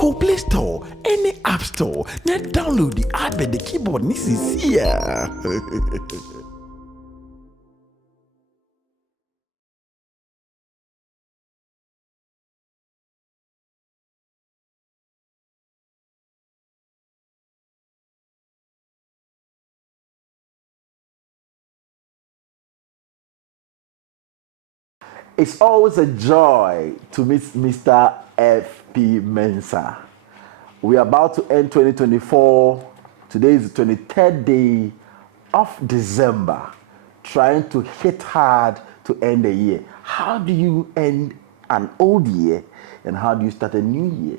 Go Play Store, any app store, now download the app and the keyboard. This is here. It's always a joy to meet Mr. F.P. Mensah. We are about to end 2024. Today is the 23rd day of December, trying to hit hard to end the year. How do you end an old year and how do you start a new year?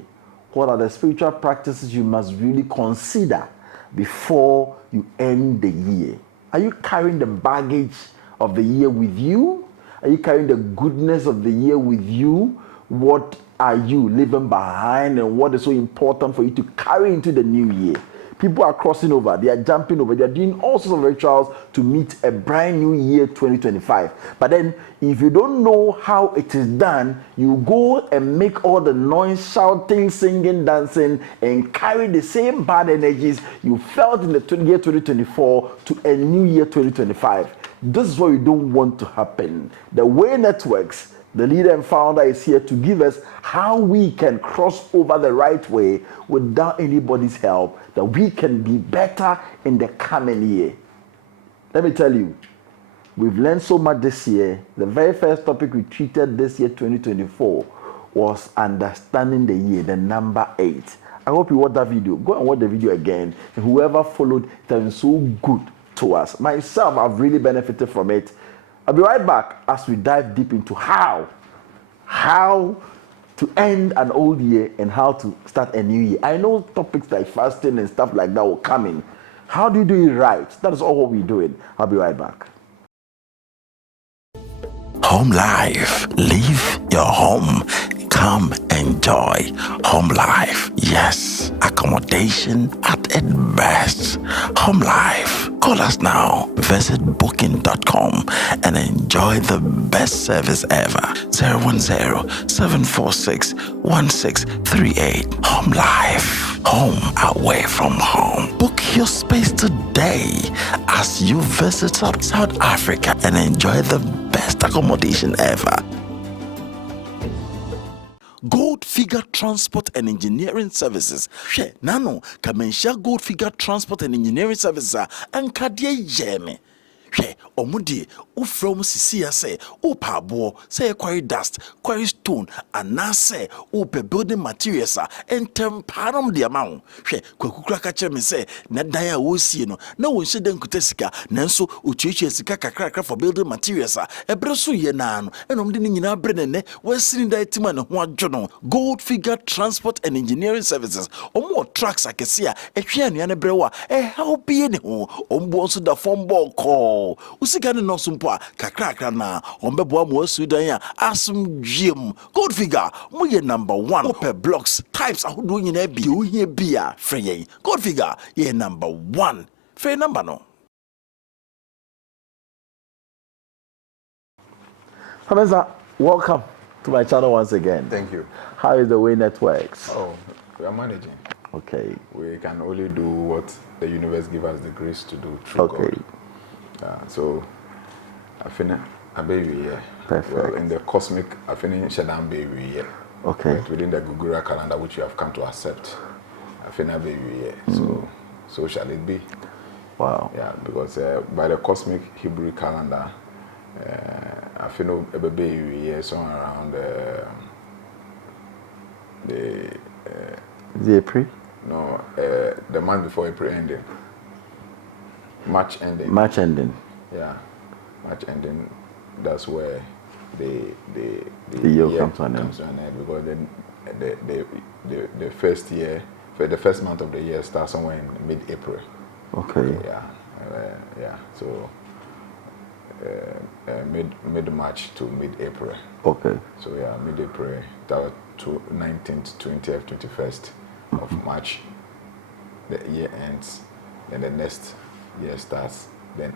What are the spiritual practices you must really consider before you end the year? Are you carrying the baggage of the year with you? Are you carrying the goodness of the year with you? What are you leaving behind and what is so important for you to carry into the new year? People are crossing over, they are jumping over, they are doing all sorts of rituals to meet a brand new year 2025. But then, if you don't know how it is done, you go and make all the noise, shouting, singing, dancing, and carry the same bad energies you felt in the year 2024 to a new year 2025. This is what we don't want to happen. The Way Networks, the leader and founder, is here to give us how we can cross over the right way without anybody's help, that we can be better in the coming year. Let me tell you, we've learned so much this year. The very first topic we treated this year, 2024, was understanding the year, the number 8. I hope you watched that video. Go and watch the video again. And whoever followed, it has been so good to us. Myself, I've really benefited from it. I'll be right back as we dive deep into how to end an old year and how to start a new year. I know topics like fasting and stuff like that will come in. How do you do it right? That is all what we're doing. I'll be right back. Home life. Leave your home. Come enjoy home life. Yes, accommodation at its best. Home life. Call us now. Visit booking.com and enjoy the best service ever. 010-746-1638. Home life. Home away from home. Book your space today as you visit South Africa and enjoy the best accommodation ever. Gold Figure Transport and Engineering Services. She nano Mensah Gold Figure Transport and Engineering Services and Kadie Yeme. She omudi ufrom sisia say upa abo say quarry dust, quarry stone, and na say upe building materials and temparam the amount. She kwakukura kache me say na daya wo sie no na won hye den kutesika nanso uchichi sika kakra for building materials ebre so ye na no enom de nyina bre ne wasini da etima ne ho adwo no. Gold Figure Transport and Engineering Services omo trucks akese a ehwe anua ne bre wa help ye ne ho ombo so da form ball call usika ne no sumpo kakra na ombebo am wasudan ya asum dwem. Gold Figure mo ye number 1 open blocks types ahodo nyina bi o hia bia frey. Gold Figure ye number 1 free number no. Mensah, welcome to my channel once again. Thank you. How is the Way Networks? Oh, we are managing. Okay. We can only do what the universe gives us the grace to do through Okay. God. So, I think a baby, yeah. Perfect. Well, in the cosmic, I think Shaddam baby, yeah. Okay. But within the Gugura calendar, which you have come to accept, I think a baby, yeah. So shall it be. Wow. Yeah, because by the cosmic Hebrew calendar, I think a baby, yeah, somewhere around the April? No, the month before April ending. March ending. March ending. Yeah, March ending. That's where the year comes to an end. Because then the first year, for the first month of the year starts somewhere in mid-April. Okay. Yeah. So mid-March to mid-April. Okay. So yeah, mid-April, that was 19th, 20th, 21st of March. The year ends, then the next year starts, then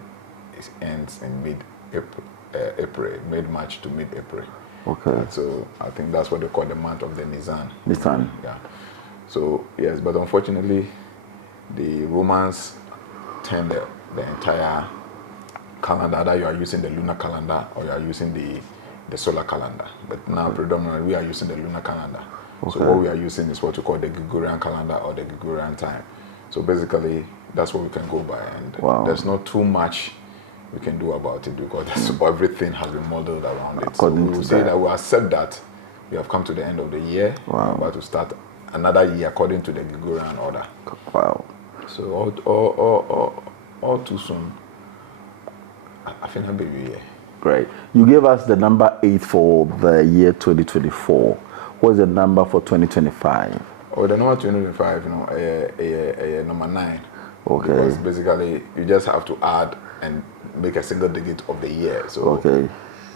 it ends in mid-April, mid-March to mid-April. Okay. So I think that's what they call the month of the Nisan. Nisan. Yeah. So yes, but unfortunately, the Romans turned the entire calendar, that you are using the lunar calendar or you are using the solar calendar. But now predominantly we are using the lunar calendar. Okay. So what we are using is what we call the Gregorian calendar or the Gregorian time. So basically that's what we can go by, and there's not too much we can do about it because everything has been modeled around it. So we will say that we accept that we have come to the end of the year. We're about to start another year according to the Gregorian order. Wow. So all too soon. I think I'll be here. Great. You gave us the number 8 for the year 2024. What's the number for 2025? Oh, the number 2025, you know, number 9. Okay. Because basically you just have to add and make a single digit of the year. So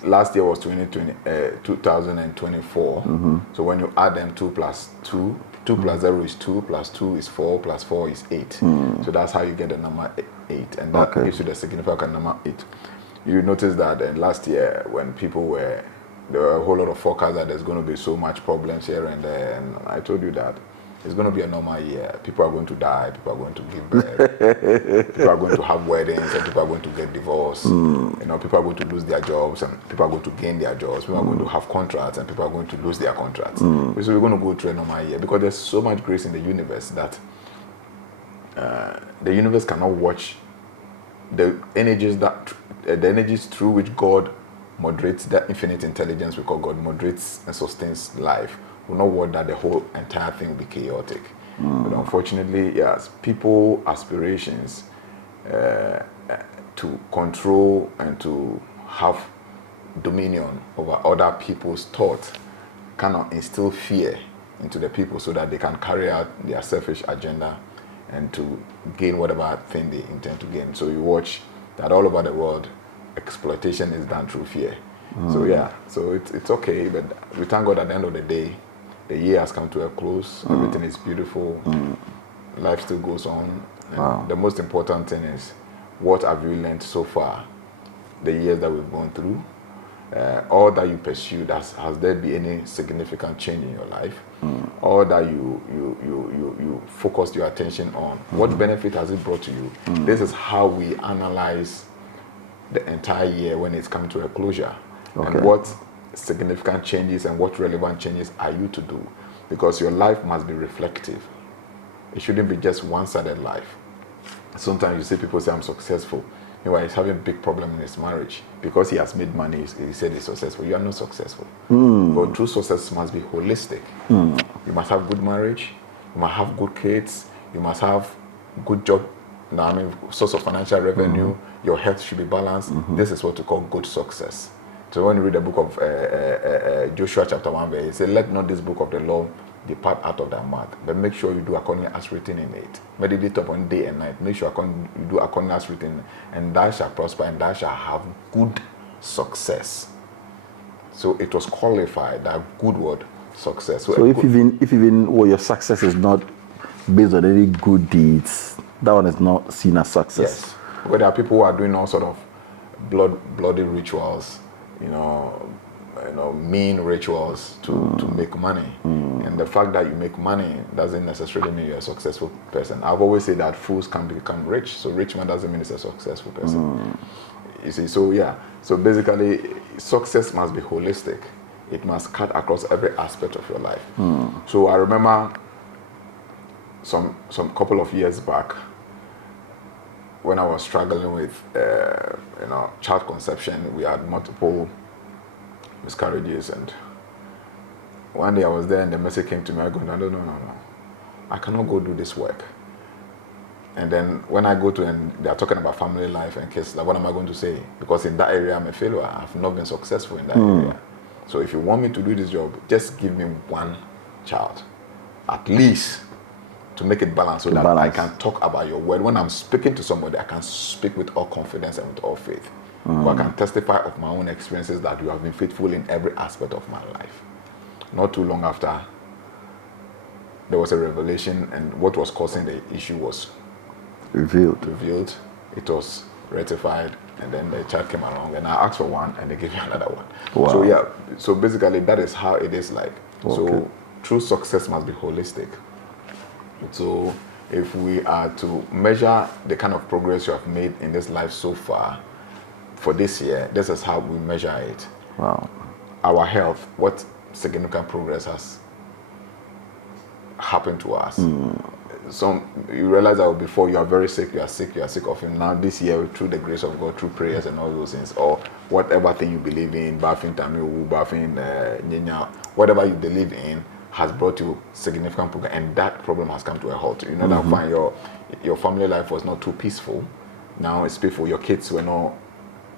last year was 2024. So when you add them, 2 plus 2 plus 0 is 2, plus 2 is 4, plus 4 is 8. So that's how you get the number 8, and that gives you the significant number 8. You notice that last year when there were a whole lot of forecasts that there's going to be so much problems here and there, and I told you that it's going to be a normal year. People are going to die, people are going to give birth, people are going to have weddings, and people are going to get divorced. You know, people are going to lose their jobs, and people are going to gain their jobs. People are going to have contracts, and people are going to lose their contracts. So we're going to go through a normal year because there's so much grace in the universe that the universe cannot watch the energies through which God moderates, that infinite intelligence we call God moderates and sustains life. Will not want that the whole entire thing will be chaotic. But unfortunately, yes, people aspirations to control and to have dominion over other people's thoughts cannot instill fear into the people so that they can carry out their selfish agenda and to gain whatever thing they intend to gain. So you watch that all over the world, exploitation is done through fear. So yeah, so it's okay, but we thank God at the end of the day, the year has come to a close. Everything is beautiful. Life still goes on. And the most important thing is, what have you learned so far? The years that we've gone through, all that you pursued, has there been any significant change in your life? All that you focused your attention on, what benefit has it brought to you? This is how we analyze the entire year when it's come to a closure. And what significant changes and what relevant changes are you to do? Because your life must be reflective. It shouldn't be just one-sided life. Sometimes you see people say, I'm successful. Meanwhile, he's having a big problem in his marriage. Because he has made money, he said he's successful. You are not successful. But true success must be holistic. You must have good marriage. You must have good kids. You must have good job. Source of financial revenue. Your health should be balanced. This is what we call good success. So when you read the book of Joshua chapter 1, where he said, let not this book of the law depart out of thy mouth, but make sure you do accordingly as written in it. Meditate upon day and night. Make sure you do accordingly as written, and thou shalt prosper, and thou shalt have good success. So it was qualified, that good word, success. So if even your success is not based on any good deeds, that one is not seen as success. Yes. But there are people who are doing all sort of bloody rituals, mean rituals to make money. And the fact that you make money doesn't necessarily mean you're a successful person. I've always said that fools can become rich, so rich man doesn't mean he's a successful person. You see, so yeah, so basically success must be holistic. It must cut across every aspect of your life. So I remember some couple of years back when I was struggling with child conception. We had multiple miscarriages, and one day I was there and the message came to me. I go, no, I cannot go do this work. And then when I go to, and they're talking about family life and kids, like, what am I going to say? Because in that area I'm a failure. I've not been successful in that area. So if you want me to do this job, just give me one child, at least, to make it balanced, so that I can talk about your word. When I'm speaking to somebody, I can speak with all confidence and with all faith. So I can testify of my own experiences that you have been faithful in every aspect of my life. Not too long after, there was a revelation, and what was causing the issue was revealed. It was rectified, and then the child came along, and I asked for one, and they gave me another one. Wow. So yeah, so basically that is how it is like. Okay. So true success must be holistic. So if we are to measure the kind of progress you have made in this life so far for this year, this is how we measure it. Wow. Our health, what significant progress has happened to us? You realize that before you are very sick, you are sick of him. Now this year, through the grace of God, through prayers and all those things, or whatever thing you believe in, bathing tamiu, bathing nyenya, whatever you believe in has brought you significant progress, and that problem has come to a halt. You know that fine, your family life was not too peaceful. Now it's peaceful. Your kids were not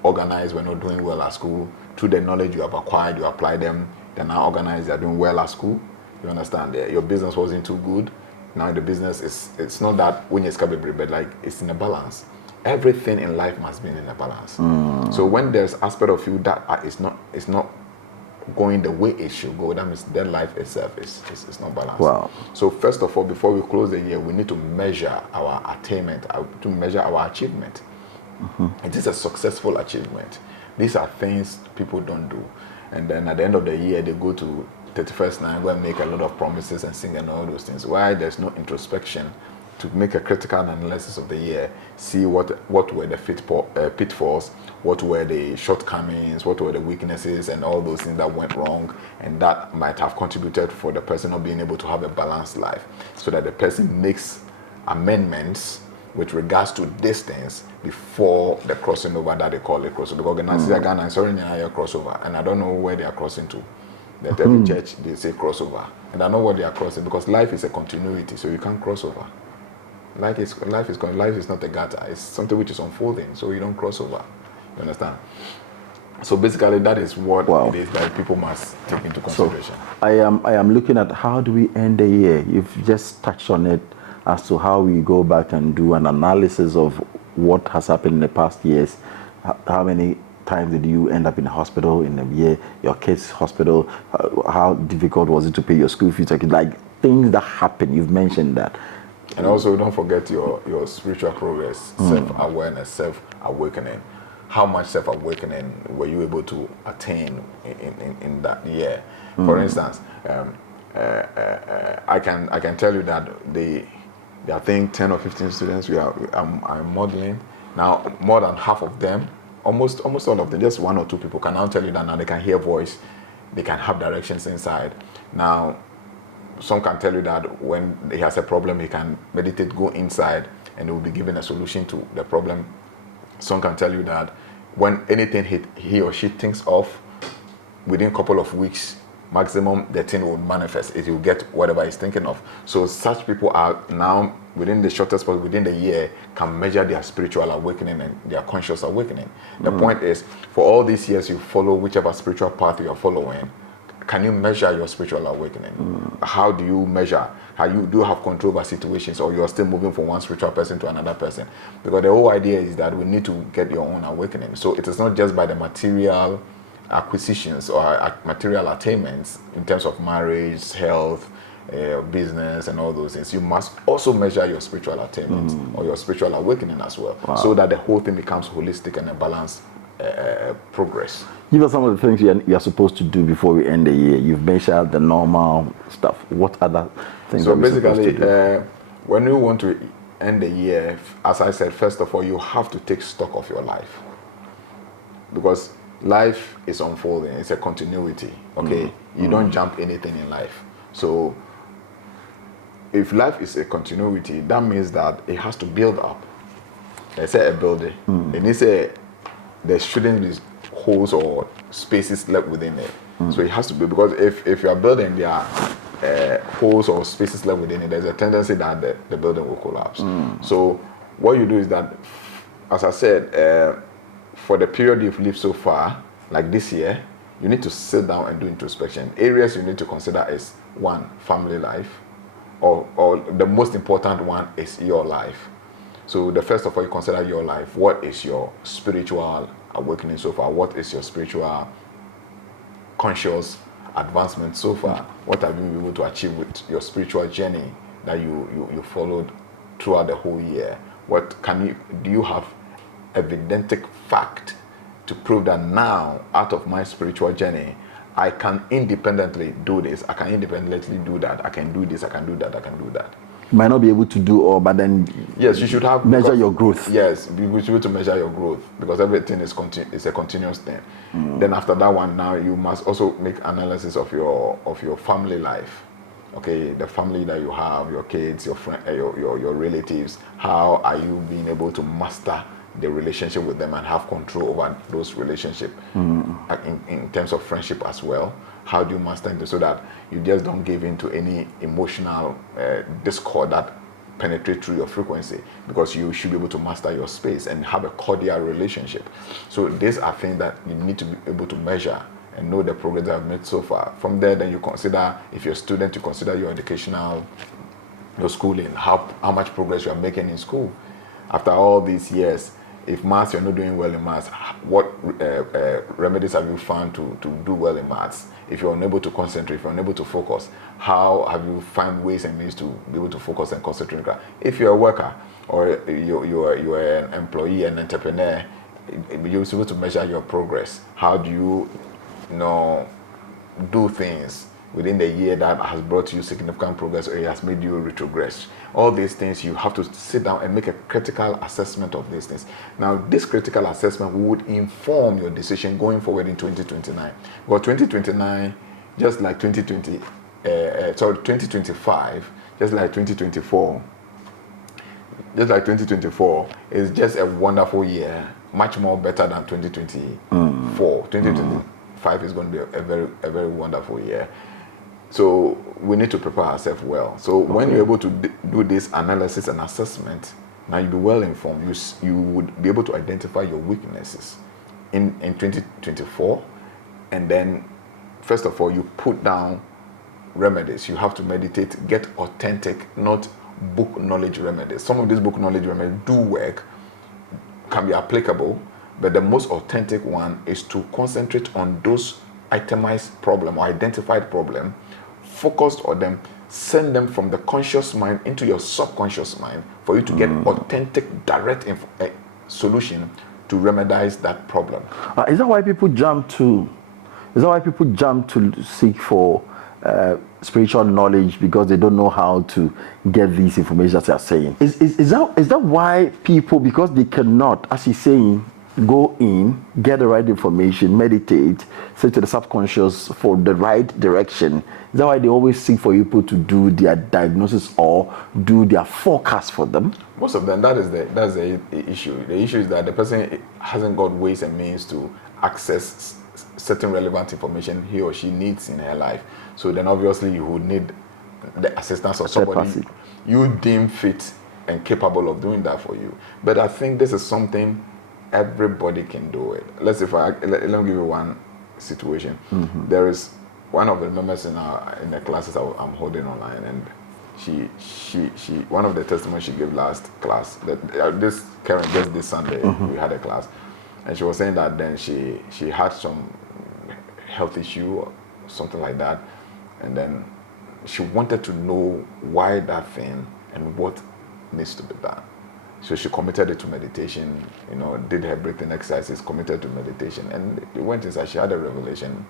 organized, were not doing well at school. Through the knowledge you have acquired, you apply them, they're now organized, they're doing well at school. You understand? Your business wasn't too good. Now the business it's not that when it's capable, but like it's in a balance. Everything in life must be in a balance. So when there's aspect of you that it's not going the way it should go, that means their life itself is not balanced. Wow. So first of all, before we close the year, we need to measure our attainment, to measure our achievement. It is a successful achievement. These are things people don't do. And then at the end of the year, they go to 31st night, go and make a lot of promises and sing and all those things. Why there's no introspection to make a critical analysis of the year, see what were the pitfalls, what were the shortcomings, what were the weaknesses, and all those things that went wrong, and that might have contributed for the person not being able to have a balanced life, so that the person makes amendments with regards to distance before the crossing over that they call it crossover. Because Ghana is already near crossover, and I don't know where they are crossing to. That every church they say crossover, and I know what they are crossing, because life is a continuity, so you can't cross over. Life is not a gutter. It's something which is unfolding, so you don't cross over. You understand? So basically, that is what it is that people must take into consideration. So I am looking at how do we end the year. You've just touched on it as to how we go back and do an analysis of what has happened in the past years. How many times did you end up in the hospital in a year? Your kids' hospital. How difficult was it to pay your school fees? Like things that happen. You've mentioned that. And also, don't forget your spiritual progress, self-awareness, self-awakening. How much self-awakening were you able to attain in that year? For instance, I can tell you that I think 10 or 15 students I'm modeling now. More than half of them, almost all of them, just one or two people can now tell you that now they can hear voice, they can have directions inside. Now, some can tell you that when he has a problem, he can meditate, go inside, and he will be given a solution to the problem. Some can tell you that when anything he or she thinks of, within a couple of weeks, maximum, the thing will manifest. It will get whatever he's thinking of. So such people are now, within the shortest possible, within the year, can measure their spiritual awakening and their conscious awakening. The point is, for all these years you follow whichever spiritual path you are following, can you measure your spiritual awakening? How do you measure? How you do have control over situations, or you are still moving from one spiritual person to another person? Because the whole idea is that we need to get your own awakening. So it is not just by the material acquisitions or material attainments in terms of marriage, health, business, and all those things. You must also measure your spiritual attainments or your spiritual awakening as well, so that the whole thing becomes holistic and a balanced progress. Give us some of the things you are supposed to do before we end the year. You've mentioned the normal stuff. What other things So are we supposed to basically, do? when you want to end the year, as I said, first of all, you have to take stock of your life, because life is unfolding. It's a continuity. Okay, you don't jump anything in life. So if life is a continuity, that means that it has to build up. Let's say a building, and you say there shouldn't be holes or spaces left within it. So it has to be, because if you are building, there are holes or spaces left within it, there's a tendency that the building will collapse. So what you do is that, as I said, for the period you've lived so far, like this year, you need to sit down and do introspection. Areas you need to consider is, one, family life, or the most important one is your life. So the first of all, you consider your life. What is your spiritual awakening so far? What is your spiritual conscious advancement so far? What have you been able to achieve with your spiritual journey that you followed throughout the whole year? Do you have evidentic fact to prove that now, out of my spiritual journey, I can independently do this, I can independently do that, I can do this, I can do that, I can do that. you might not be able to do all, but then yes, you should have measure your growth. Yes, you should be able to measure your growth because everything is a continuous thing. Then after that one, now you must also make analysis of your family life. Okay, the family that you have, your kids, your friend, your relatives. How are you being able to master the relationship with them and have control over those relationships in terms of friendship as well? How do you master it so that you just don't give in to any emotional discord that penetrate through your frequency? Because you should be able to master your space and have a cordial relationship. So these are things that you need to be able to measure and know the progress that I've made so far. From there, then you consider, if you're a student, you consider your educational, your schooling, how much progress you are making in school. After all these years, if maths, you're not doing well in maths, what remedies have you found to do well in maths? If you're unable to concentrate, if you're unable to focus, how have you found ways and means to be able to focus and concentrate? If you're a worker or you're an employee, an entrepreneur, you're able to measure your progress. How do you do things within the year that has brought you significant progress or it has made you retrogress? All these things, you have to sit down and make a critical assessment of these things. Now, this critical assessment would inform your decision going forward in 2029. Well, 2029, just like 2025, just like 2024, is just a wonderful year, much more better than 2024. 2025 is going to be a very wonderful year. So we need to prepare ourselves well. So when you're able to do this analysis and assessment, now you'll be well informed. You would be able to identify your weaknesses in 2024, and then first of all, you put down remedies. You have to meditate, get authentic, not book knowledge remedies. Some of these book knowledge remedies do work, can be applicable, but the most authentic one is to concentrate on those itemized problem or identified problem, focused on them, send them from the conscious mind into your subconscious mind for you to get authentic, direct solution to remedize that problem. Is that why people jump to seek for spiritual knowledge, because they don't know how to get these information that they are saying? Is that why people, because they cannot, as he's saying, go in, get the right information, meditate, say to the subconscious for the right direction? Is that why they always seek for people to do their diagnosis or do their forecast for them? Most of them, that's the issue. The issue is that the person hasn't got ways and means to access certain relevant information he or she needs in her life. So then obviously you would need the assistance of somebody you deem fit and capable of doing that for you. But I think this is something everybody can do it. Let me give you one situation. There is one of the members in the classes I'm holding online, and she one of the testimonies she gave last class, that this Sunday we had a class, and she was saying that then she had some health issue or something like that, and then she wanted to know why that thing and what needs to be done. So she committed it to meditation, did her breathing exercises, committed to meditation, and it went inside. She had a revelation,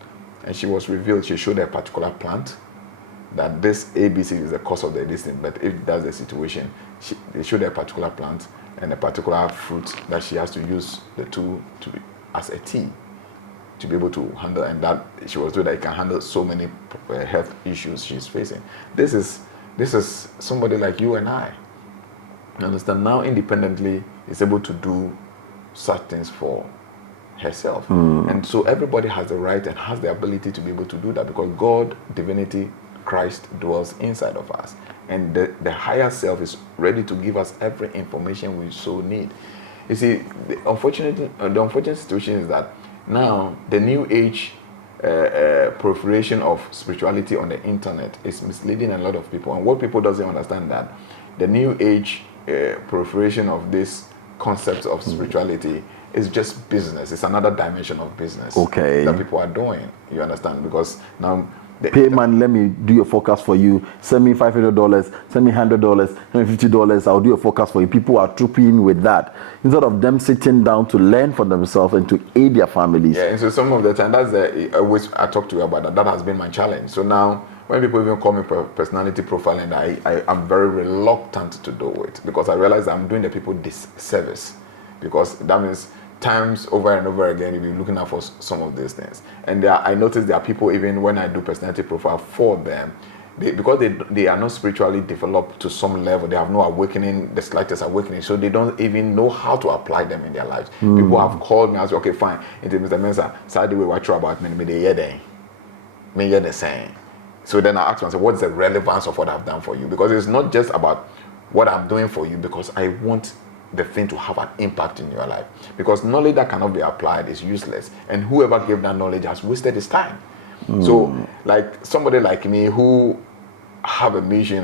and she was revealed. She showed a particular plant that this ABC is the cause of the distance, but if that's the situation, they showed a particular plant and a particular fruit that she has to use the two as a tea to be able to handle, and that she was told that it can handle so many health issues she's facing. This is somebody like you and I. You understand? Now independently is able to do such things for herself. And so everybody has the right and has the ability to be able to do that, because God, divinity, Christ dwells inside of us. And the higher self is ready to give us every information we so need. You see, the unfortunate situation is that now the new age proliferation of spirituality on the internet is misleading a lot of people. And what people doesn't understand, that the new age proliferation of this concept of spirituality is just business. It's another dimension of business that people are doing. You understand? Because now pay man, let me do your forecast for you. Send me $500, send me $100, send me $50. I'll do your forecast for you. People are trooping with that instead of them sitting down to learn for themselves and to aid their families. Yeah, and so some of the time, I talk to you about that. That has been my challenge. So now, when people even call me personality profiling, I'm very reluctant to do it because I realize I'm doing the people disservice, because that means times over and over again you'll be looking out for some of these things. And I notice there are people, even when I do personality profile for them, because they are not spiritually developed to some level, they have no awakening, the slightest awakening, so they don't even know how to apply them in their lives. People have called me and said, okay, fine, into Mr. Mensah, Saturday we watch about me the year day, me hear the same. So then I ask myself, what's the relevance of what I've done for you? Because it's not just about what I'm doing for you, because I want the thing to have an impact in your life. Because knowledge that cannot be applied is useless, and whoever gave that knowledge has wasted his time. So like somebody like me who have a mission,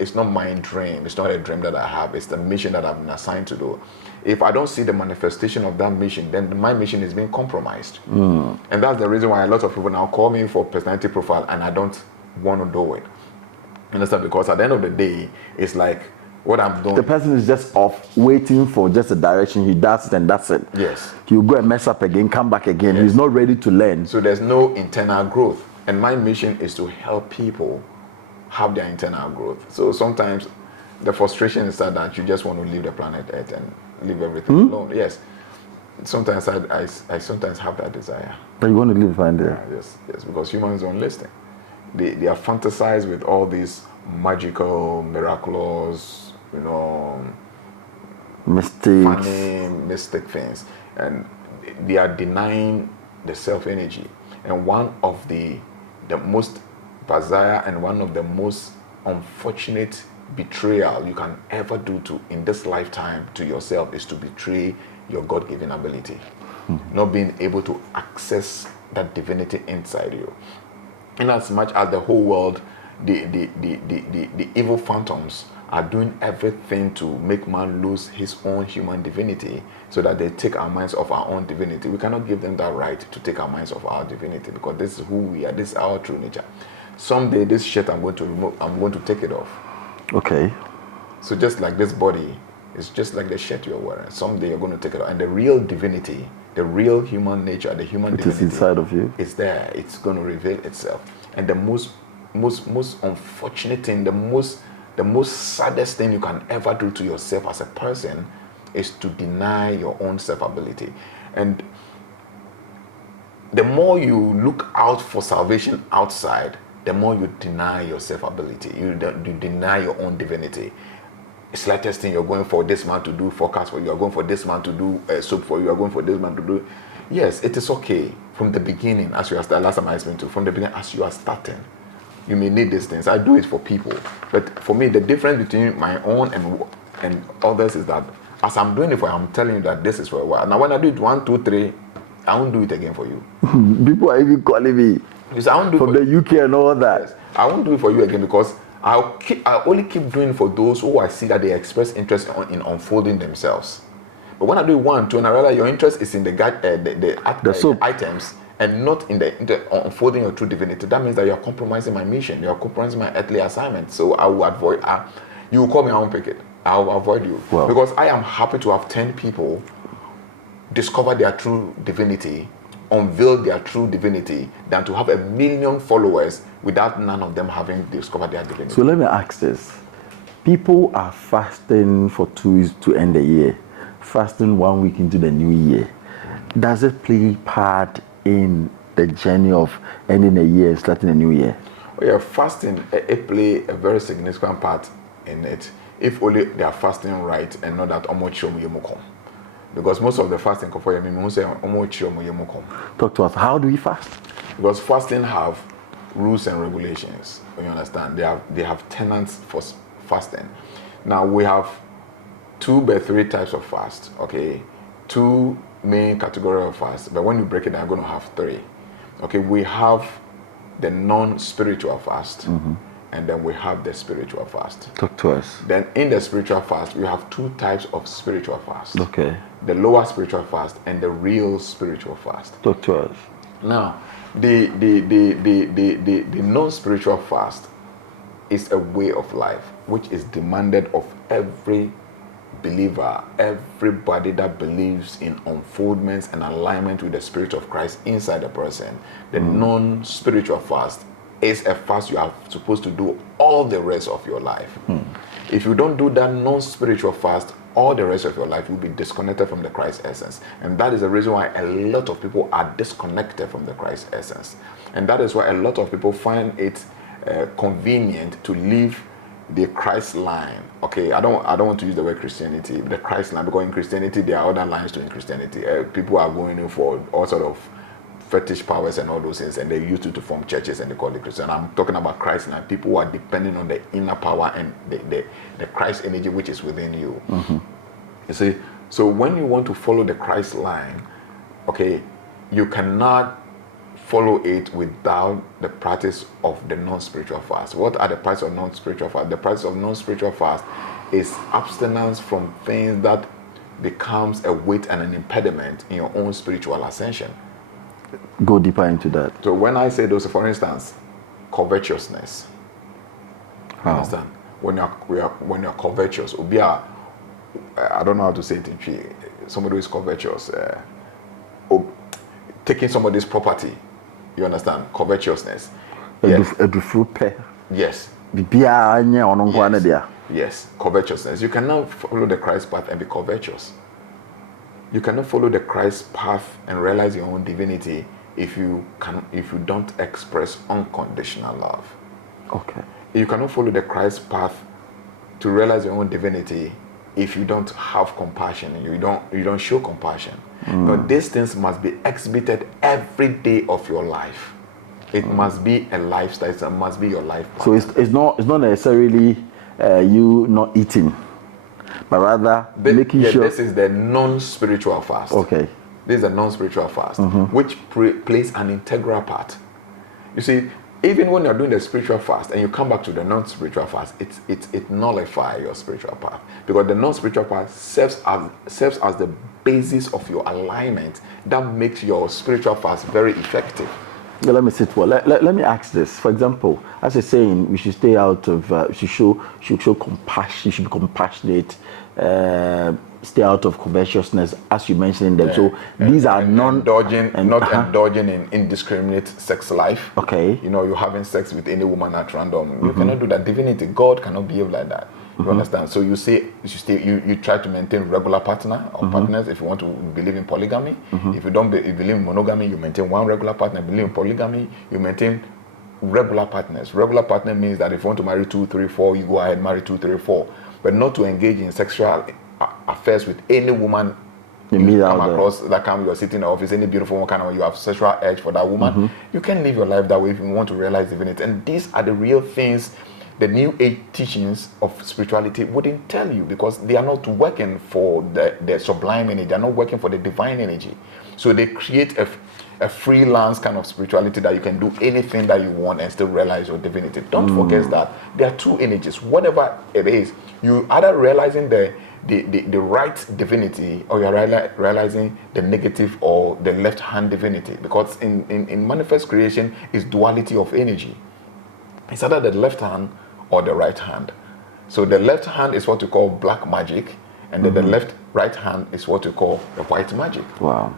it's not my dream, it's not a dream that I have, it's the mission that I've been assigned to do. If I don't see the manifestation of that mission, then my mission is being compromised. And that's the reason why a lot of people now call me for personality profile and I don't want to do it. You understand? Because at the end of the day, it's like what I'm doing. The person is just off waiting for just a direction. He does it and that's it. Yes. He'll go and mess up again, come back again. Yes. He's not ready to learn. So there's no internal growth. And my mission is to help people have their internal growth. So sometimes the frustration is that you just want to leave the planet Earth and leave everything alone. Yes. Sometimes I sometimes have that desire. But you want to leave the planet Earth? Yes, because humans don't listen. They are fantasized with all these magical, miraculous, funny, mystic things, and they are denying the self-energy. And one of the most bizarre and one of the most unfortunate betrayal you can ever do in this lifetime to yourself is to betray your God-given ability, not being able to access that divinity inside you. In as much as the whole world, the evil phantoms are doing everything to make man lose his own human divinity, so that they take our minds off our own divinity. We cannot give them that right to take our minds off our divinity, because this is who we are. This is our true nature. Someday this shit I'm going to remove, I'm going to take it off. Okay. So just like this body, it's just like the shirt you're wearing. Someday you're going to take it off. And the real divinity, the real human nature, the human divinity, is inside of you. It's there. It's going to reveal itself. And the most unfortunate thing, the most saddest thing you can ever do to yourself as a person is to deny your own self-ability. And the more you look out for salvation outside, the more you deny your self-ability. You deny your own divinity. Slightest thing, you're going for this man to do forecast for you, you're going for this man to do soap for you, you're going for this man to do. Yes, it is okay from the beginning, as you are starting. Last time I explained to you, from the beginning, as you are starting, you may need these things. I do it for people, but for me, the difference between my own and others is that as I'm doing it for you, I'm telling you that this is for a while. Now, when I do it 1, 2, 3, I won't do it again for you. People are even calling me from the UK and all that. Yes, I won't do it for you again, because I only keep doing it for those who I see that they express interest in unfolding themselves. But when I do 1, 2, and I realize your interest is in the items and not in the unfolding your true divinity, that means that you are compromising my mission. You are compromising my earthly assignment. So I will avoid. You will call me, I won't pick it. I will avoid you. Wow. Because I am happy to have 10 people discover their true divinity, unveil their true divinity, than to have 1 million followers without none of them having discovered their divinity. So let me ask this. People are fasting for 2 weeks to end the year, fasting 1 week into the new year. Does it play part in the journey of ending the year and starting a new year? Oh yeah, fasting, it play a very significant part in it, if only they are fasting right and not that omochiomuyemukom. Because most of the fasting for you say omochiomuyemukom. Talk to us. How do we fast? Because fasting have rules and regulations. You understand? They have tenets for fasting. Now we have 2 by 3 types of fast. Okay, 2 main category of fast. But when you break it down, you're going to have 3. Okay, we have the non-spiritual fast, and then we have the spiritual fast. Talk to us. Then in the spiritual fast, we have 2 types of spiritual fast. Okay. The lower spiritual fast and the real spiritual fast. Talk to us. Now, the non-spiritual fast is a way of life which is demanded of every believer, everybody that believes in unfoldments and alignment with the Spirit of Christ inside the person. The non-spiritual fast is a fast you are supposed to do all the rest of your life. If you don't do that non-spiritual fast, all the rest of your life you'll be disconnected from the Christ essence. And that is the reason why a lot of people are disconnected from the Christ essence. And that is why a lot of people find it convenient to leave the Christ line. Okay, I don't want to use the word Christianity, the Christ line, because in Christianity there are other lines to in Christianity. People are going in for all sort of fetish powers and all those things, and they use it to form churches and they call it Christian. I'm talking about Christ line. People who are depending on the inner power and the Christ energy which is within you. You see, so when you want to follow the Christ line, okay, you cannot follow it without the practice of the non-spiritual fast. What are the practice of non-spiritual fast? The practice of non-spiritual fast is abstinence from things that becomes a weight and an impediment in your own spiritual ascension. Go deeper into that. So when I say those, for instance, covetousness. You understand? When you're covetous, I don't know how to say it in Twi. Somebody who is covetous, taking somebody's property. You understand? Covetousness. Yes. Yes. Yes. Covetousness. You cannot follow the Christ path and be covetous. You cannot follow the Christ path and realize your own divinity if you don't express unconditional love. Okay. You cannot follow the Christ path to realize your own divinity if you don't have compassion and you don't show compassion. But these things must be exhibited every day of your life. It must be a lifestyle. It must be your life pattern. So it's not necessarily you not eating, but rather making sure. This is the non-spiritual fast. Okay. This is a non-spiritual fast, which plays an integral part. You see, even when you're doing the spiritual fast and you come back to the non-spiritual fast, it nullifies your spiritual path, because the non-spiritual path serves as the basis of your alignment that makes your spiritual fast very effective. Yeah, let me sit well. Let me ask this. For example, as you're saying, we should stay out of, should show compassion, should be compassionate, stay out of covetousness, as you mentioned them. So these are indulging in indiscriminate sex life. Okay. You know, you're having sex with any woman at random. You cannot do that. Divinity, God cannot behave like that. You understand? So you try to maintain regular partner or partners if you want to believe in polygamy. If you don't believe in monogamy, you maintain one regular partner. Believe in polygamy, you maintain regular partners. Regular partner means that if you want to marry 2, 3, 4, you go ahead and marry 2, 3, 4, but not to engage in sexual affairs with any woman you come across that you're sitting in the office, any beautiful one you have sexual urge for that woman. You can live your life that way if you want to realize divinity. And these are the real things the New Age teachings of spirituality wouldn't tell you, because they are not working for the sublime energy. They're not working for the divine energy. So they create a freelance kind of spirituality that you can do anything that you want and still realize your divinity. Don't forget that there are two energies. Whatever it is, you either realizing the right divinity, or you're realizing the negative or the left hand divinity, because in manifest creation is duality of energy. It's either the left hand or the right hand. So the left hand is what we call black magic, and then the right hand is what we call the white magic. Wow.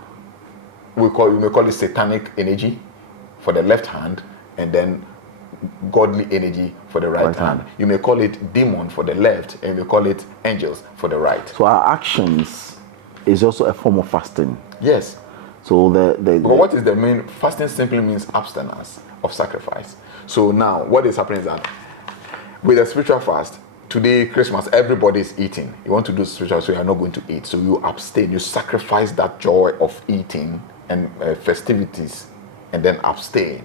We may call it satanic energy for the left hand, and then godly energy for the right hand. You may call it demon for the left, and you may call it angels for the right. So our actions is also a form of fasting. Yes. So but what is the main? Fasting simply means abstinence of sacrifice. So now what is happening is that with a spiritual fast, today Christmas, everybody is eating. You want to do spiritual, so you are not going to eat. So you abstain, you sacrifice that joy of eating and festivities, and then abstain.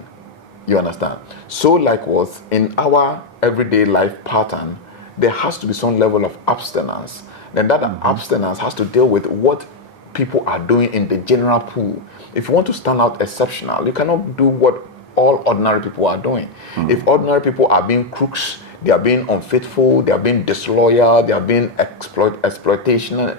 You understand? So likewise, in our everyday life pattern, there has to be some level of abstinence. Then that abstinence has to deal with what people are doing in the general pool. If you want to stand out exceptional, you cannot do what all ordinary people are doing. If ordinary people are being crooks, they are being unfaithful, they are being disloyal, they are being exploitation.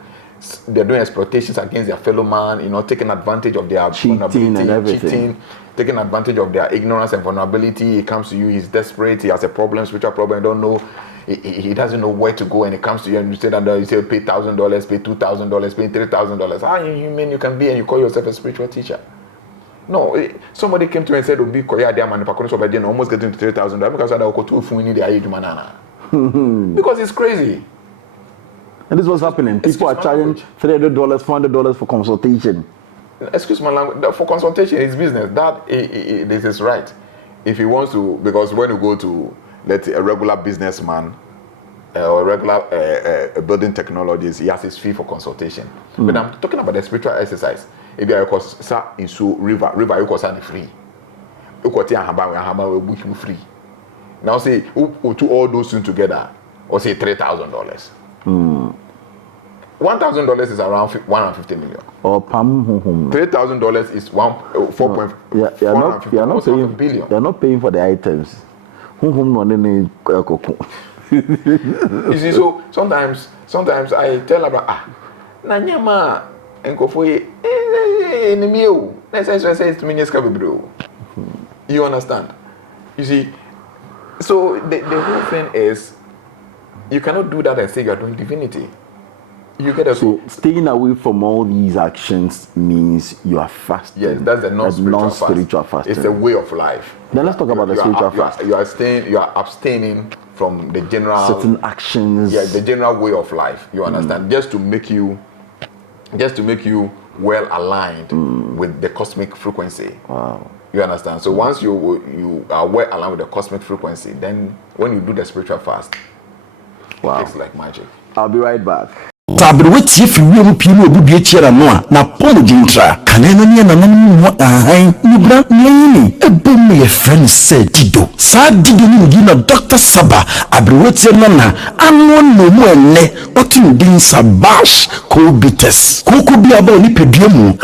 They're doing exploitations against their fellow man, taking advantage of their cheating and everything. Taking advantage of their ignorance and vulnerability. He comes to you, he's desperate, he has a problem, spiritual problem, don't know, he doesn't know where to go, and he comes to you and you say pay $1,000, pay $2,000, pay $3,000. How human you can be, and you call yourself a spiritual teacher? No, somebody came to me and said, "Obi koya dia man pakono so be almost getting to $3,000 because I go to phone in the ayi manana." Because it's crazy. And this was happening. People are charging $300, $400 for consultation. Excuse my language. For consultation, it's business. This is right. If he wants to, because when you go to, let's say, a regular businessman or a regular building technologies, he has his fee for consultation. But I'm talking about the spiritual exercise. If you are in river, you can free. You can free. Now say, to all those things together, or say $3,000. $1,000 is around 150 million. Or pam. $3,000 is 4.4 you're not paying billion. You're not paying for the items. You see, so sometimes I tell about Nanyama and Kofoye enemy. You understand? You see, so the whole thing is you cannot do that and say you are doing divinity. You get a so staying away from all these actions means you are fasting. Yes, that's the non-spiritual fasting. It's a way of life. Then let's talk about the spiritual fast. You are abstaining from the general certain actions. Yeah, the general way of life. You understand? Just to make you well aligned with the cosmic frequency. Wow. You understand? So once you are well aligned with the cosmic frequency, then when you do the spiritual fast, it's like magic. I'll be right back. Tabri wetie fi wiem pii no obudie chiera no a na pom gintra kanena ne na nanom ho ahan nibra nyini ebom ye friend said dido sa dido ni gi na Dr. Saba abri wetie no na anwo no mu enne otim din Sabash Kobites koko bia ba oni pedua mu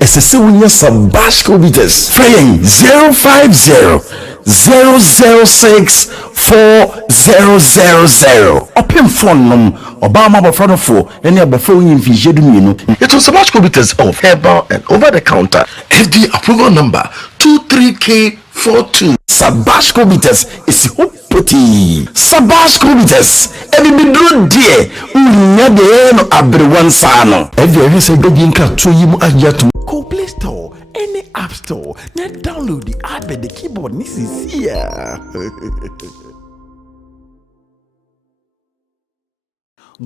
esese wunya Sabash Kobites frame 050 006 4000 open phone num Obama bofrano for any abofo yin fije du mienu. It was Sabash Kobites of herbal and over the counter FDA approval number 23K42. Sabash Kobites is hopoti. Sabash Kobites ebi bidro die unya de no abrewan sano. Every say dogin ka to yimu ajatum. Go Play Store, any app store, now download the app and the keyboard. This is here.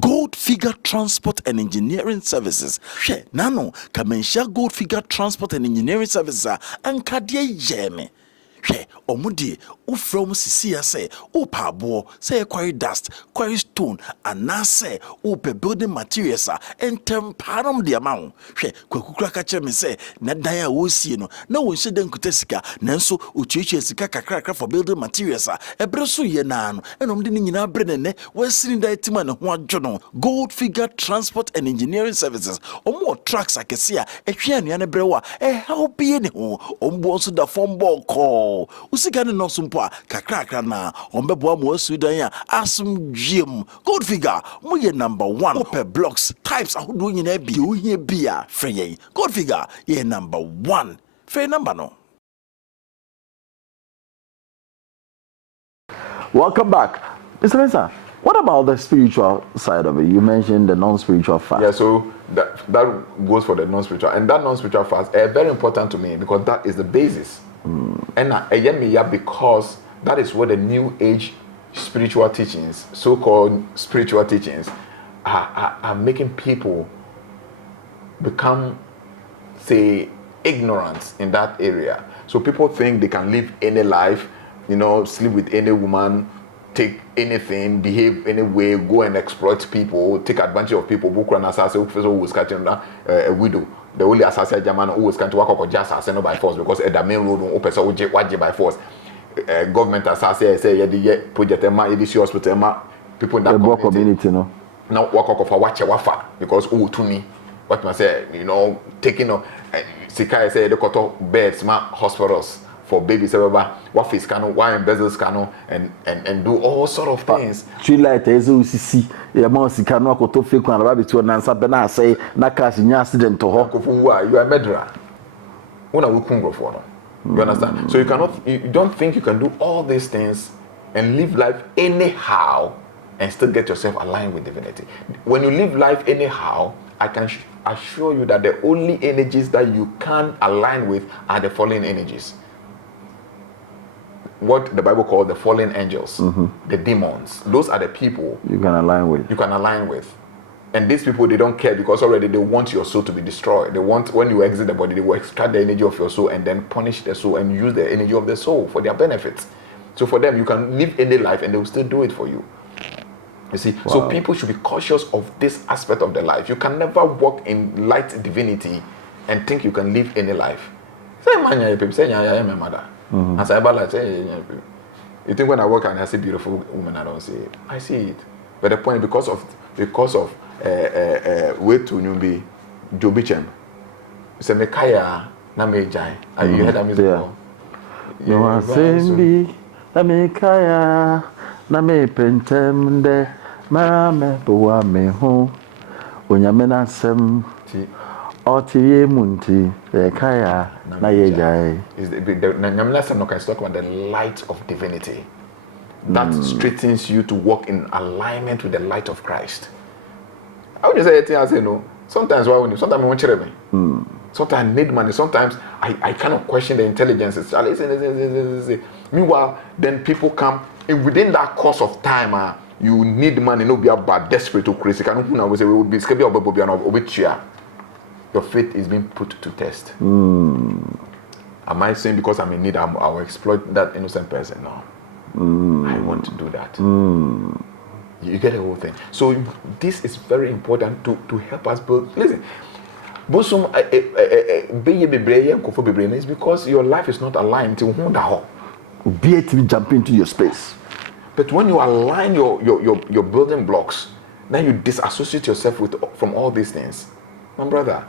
Gold Figure Transport and Engineering Services. She nano Mensah Gold Figure Transport and Engineering Services and Kadia Yeme. She omudi from Sisia say pabo say quarry dust, quarry stone, and na say pe building materials and temparum the amount. She kwakukura kache me say na daya wo sie no na won hye den kutesika nanso otueche sika kakra for building materials ebre so ye na no enom de nyina bre ne wasiri da etima ne ho adwo no. Gold Figure Transport and Engineering Services omo trucks akese a ehwe anua ne bre wa help ye ne ho ombo so da form ball call usika ne no sumpo kakra na ombebo mo asudan a asum dwem. Gold Figure mo ye number 1 per blocks types ahodo nyina bi o hia bia frey. Gold Figure ye number 1 frey number no. Welcome back. Mr. Mensah, what about the spiritual side of it? You mentioned the non-spiritual fast. Yeah, so that goes for the non-spiritual, and that non-spiritual fast is very important to me because that is the basis. And because that is what the new age spiritual teachings, so-called spiritual teachings, are making people become, say, ignorant in that area. So people think they can live any life, sleep with any woman, take anything, behave any way, go and exploit people, take advantage of people. A widow. The only assassin German always can to work on just assassin by force because at the main road open so what by force. Government assassin say the project EDC hospital people in that community no. Now work on for watch wafa because to me what must say taking Sika say the koto beds hospitals for babies what face can why embezzles can and do all sort of things. Tree light is UCC ya ma sika no akoto fake one rabbit to Nyansa be na say na cash nya accident to ho. You are a murderer. Una we kungo for no. You understand? So you don't think you can do all these things and live life anyhow and still get yourself aligned with divinity. When you live life anyhow, I can assure you that the only energies that you can align with are the fallen energies. What the Bible calls the fallen angels, the demons. Those are the people you can align with. You can align with. And these people, they don't care because already they want your soul to be destroyed. They want, when you exit the body, they will extract the energy of your soul and then punish the soul and use the energy of the soul for their benefits. So for them, you can live any life and they will still do it for you. You see, so people should be cautious of this aspect of their life. You can never walk in light divinity and think you can live any life. Say, man, say, my mother. As I like, say, you think when I walk and I see beautiful women, I don't see it. I see it. But the point, because of way to Nyumbi, Jobichem. Say, Mekaya, na mejai. You heard that music? No, I say, na Mekaya, na me pentem de. Marame boa me ho onyamena sem otiye munti kaya na yejai. Is the nyamena sem no can talk about the light of divinity that straightens you to walk in alignment with the light of Christ. I would say anything I say no. Sometimes sometimes I want to me. Sometimes I need money. Sometimes I kind of question the intelligence. Meanwhile, then people come within that course of time. You need money, no be about desperate or crazy. Can you say we will be your faith is being put to test. Am I saying because I'm in need, I'll exploit that innocent person? No. I want to do that. You get the whole thing. So this is very important to help us build. Listen, is because your life is not aligned to be it to jump into your space. But when you align your building blocks, then you disassociate yourself from all these things. My brother,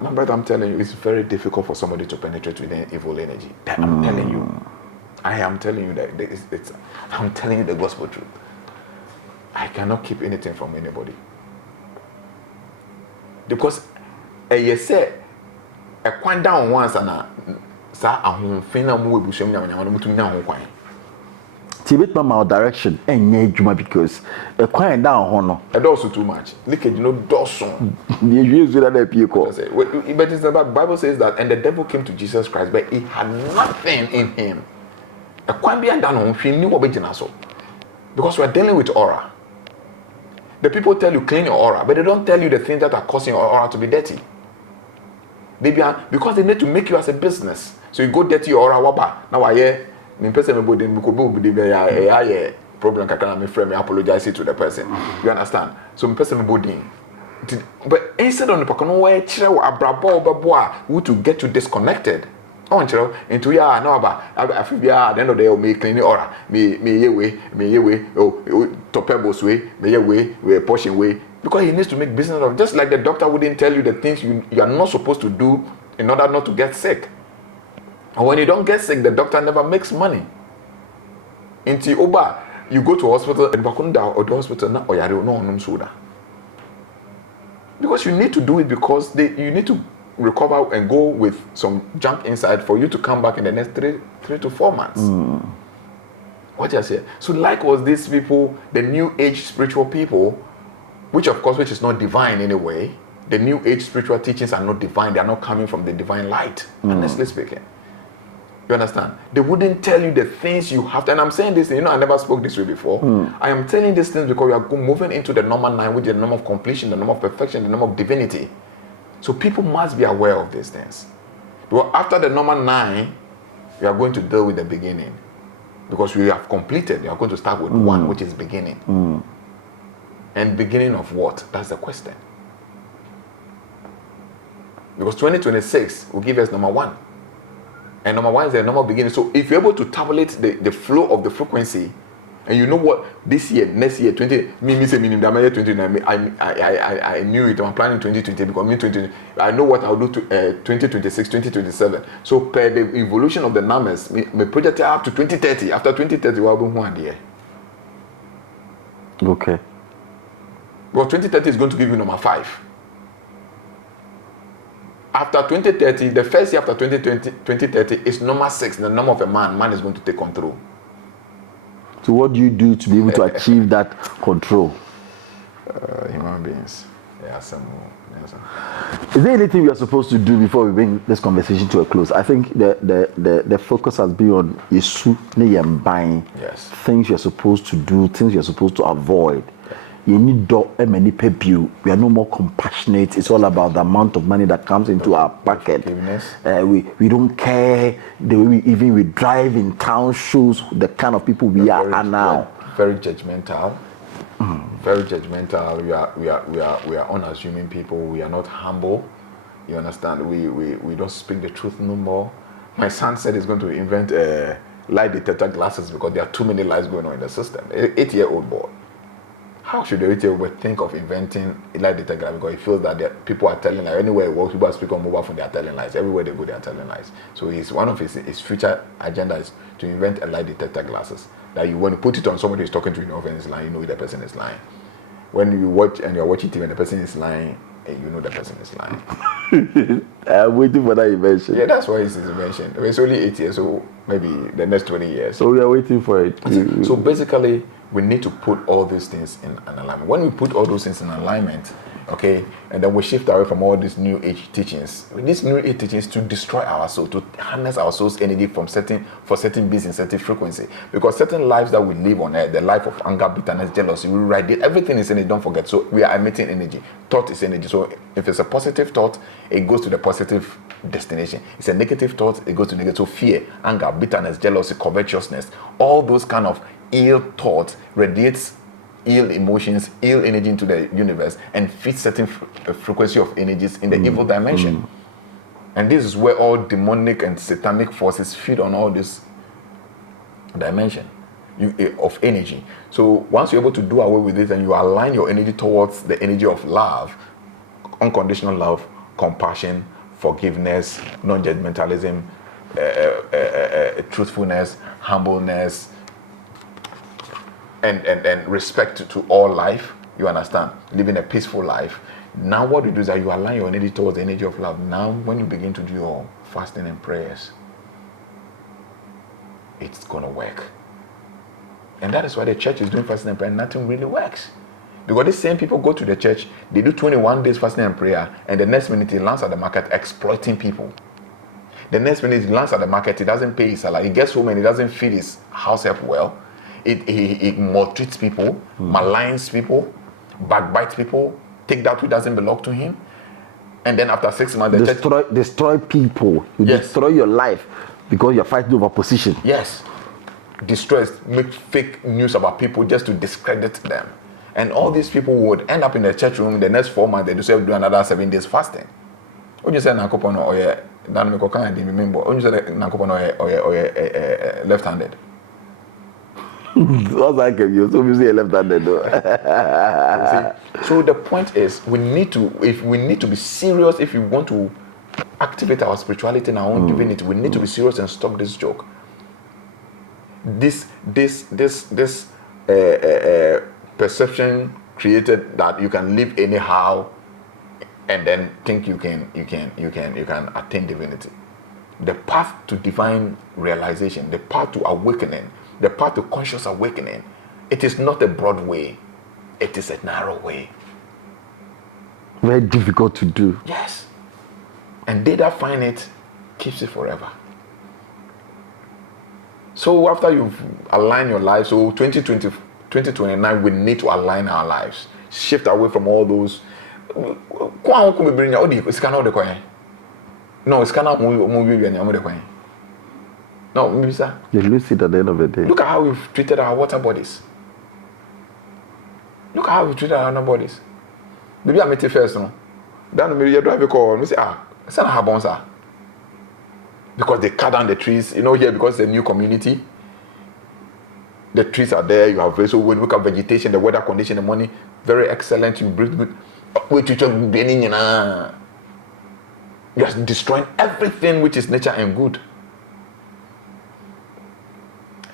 I'm telling you, it's very difficult for somebody to penetrate with an evil energy. I'm telling you. I am telling you that I'm telling you the gospel truth. I cannot keep anything from anybody. Because you say, I quite down once and Tibet mama direction and juma because a quiet down honor. And also too much. Leakage, Dawson. You use that people. But it's about Bible says that, and the devil came to Jesus Christ, but he had nothing in him. A quiet being down on he knew what because we're dealing with aura. The people tell you clean your aura, but they don't tell you the things that are causing your aura to be dirty. Because they need to make you as a business. So you go dirty your aura, waba. Now I hear. Problem kakana me frame, I apologize to the person. You understand? So me person body. But instead of the pakono where chira abrabo who to get you disconnected. On chira into ya no aba afibia at the end of the day me clean aura. Me ye way topebos way, me ye way, we portion way. Because he needs to make business of, just like the doctor wouldn't tell you the things you are not supposed to do in order not to get sick. And when you don't get sick, the doctor never makes money. Into Oba, you go to hospital and Bakunda or the hospital now, or no, because you need to do it because you need to recover and go with some junk inside for you to come back in the next 3 to 4 months. What you say? So likewise, these people, the new age spiritual people, which is not divine anyway. The new age spiritual teachings are not divine. They are not coming from the divine light, honestly speaking. You understand? They wouldn't tell you the things you have to. And I'm saying this, I never spoke this way before. I am telling these things because we are moving into the number 9, which is the number of completion, the number of perfection, the number of divinity. So people must be aware of these things. Because after the number 9, we are going to deal with the beginning. Because we have completed, we are going to start with 1, which is beginning. And beginning of what? That's the question. Because 2026 will give us number 1. And number 1 is the normal beginning. So if you're able to tabulate the flow of the frequency, and you know what this year, next year, 20, I knew it. I'm planning 2020 because 2020. I know what I'll do to 2026, 2027. So per the evolution of the numbers, my project up to 2030. After 2030, we'll be 1 year. Okay. Well, 2030 is going to give you number 5. After 2030, the first year after 2030 is number 6, the number of a man. Man is going to take control. So what do you do to be able to achieve that control? Human beings. Yeah, some. Is there anything we are supposed to do before we bring this conversation to a close? I think the focus has been on issue buying. Yes. Things you're supposed to do, things you're supposed to avoid. You need many people. We are no more compassionate. It's all about the amount of money that comes into our pocket. We don't care the way we drive in town shows the kind of people we are now. Very judgmental. Very judgmental. We are unassuming people. We are not humble. You understand? We don't speak the truth no more. My son said he's going to invent lie detector glasses because there are too many lies going on in the system. 8-year-old boy. How should the 8-year-old think of inventing a lie detector? Because he feels that people are telling lies. Anywhere he works, people speak on mobile phone, they are telling lies. Everywhere they go, they are telling lies. So one of his future agenda is to invent a lie detector glasses. That when you put it on somebody who's talking to you in the office is lying, you know the person is lying. When you watch and you're watching TV and the person is lying, you know the person is lying. I'm waiting for that invention. Yeah, that's why it's his invention. It's only 8 years, so maybe the next 20 years. So we are waiting for it. So basically, we need to put all these things in an alignment. When we put all those things in alignment, okay, and then we shift away from all these new age teachings. These new age teachings to destroy our soul, to harness our soul's energy for certain beings in certain frequency. Because certain lives that we live on earth, the life of anger, bitterness, jealousy, we write it, everything is energy, don't forget. So we are emitting energy. Thought is energy. So if it's a positive thought, it goes to the positive destination. It's a negative thought, it goes to negative. So fear, anger, bitterness, jealousy, covetousness, all those kind of ill thoughts radiates ill emotions, ill energy into the universe and feeds certain frequency of energies in the evil dimension. And this is where all demonic and satanic forces feed on all this dimension of energy. So once you're able to do away with it and you align your energy towards the energy of love, unconditional love, compassion, forgiveness, non-judgmentalism, truthfulness, humbleness, and respect to all life, you understand, living a peaceful life. Now what you do is that you align your energy towards the energy of love. Now when you begin to do your fasting and prayers, it's gonna work. And that is why the church is doing fasting and prayer. Nothing really works, because these same people go to the church, they do 21 days fasting and prayer, and the next minute he lands at the market exploiting people. The next minute he lands at the market, he doesn't pay his salary, he gets home and he doesn't feed his house help well. It maltreats people, maligns people, backbites people, take that which doesn't belong to him. And then after 6 months, destroy people. You destroy your life because you're fighting over position. Yes. Destroys, make fake news about people just to discredit them. And all these people would end up in the church room the next 4 months, they do another 7 days fasting. When you say Nankopon or when you say left-handed. What's like you? So you say left-handed. So the point is, we need to be serious. If we want to activate our spirituality in our own divinity, we need to be serious and stop this joke. This perception created that you can live anyhow and then think you can attain divinity. The path to divine realization, the path to awakening, the path to conscious awakening, it is not a broad way, it is a narrow way. Very difficult to do. Yes. And they that find it keeps it forever. So after you've aligned your life, so 2029, we need to align our lives. Shift away from all those. No, it's kind of movie. No, maybe sir. You lose it at the end of the day. Look at how we've treated our water bodies. Look at how we've treated our water bodies. Maybe I met it first, no? Then maybe you drive a car. We say, it's not how sir. Because they cut down the trees, here because it's a new community. The trees are there. You have so when we look at vegetation, the weather condition, the money, very excellent. You breathe good. You are destroying everything which is nature and good.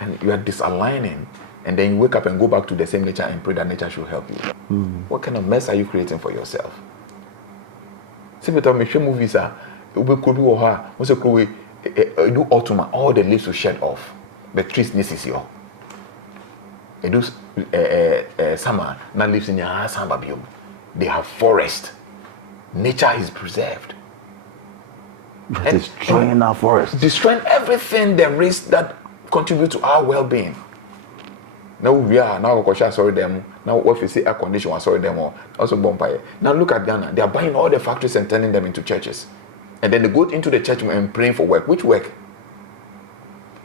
And you are disaligning, and then you wake up and go back to the same nature and pray that nature should help you. What kind of mess are you creating for yourself? See, but me show movies we could do what's a do autumn, all the leaves will shed off. The trees necessary. It do summer, now leaves in your samba biome. they have forest. Nature is preserved. You're destroying our forest. Destroying everything there is that contributes to our well-being. Now we are now sorry them. Now what we see air condition was sorry them or also bonfire. Now look at Ghana. They are buying all the factories and turning them into churches. And then they go into the church and praying for work. Which work?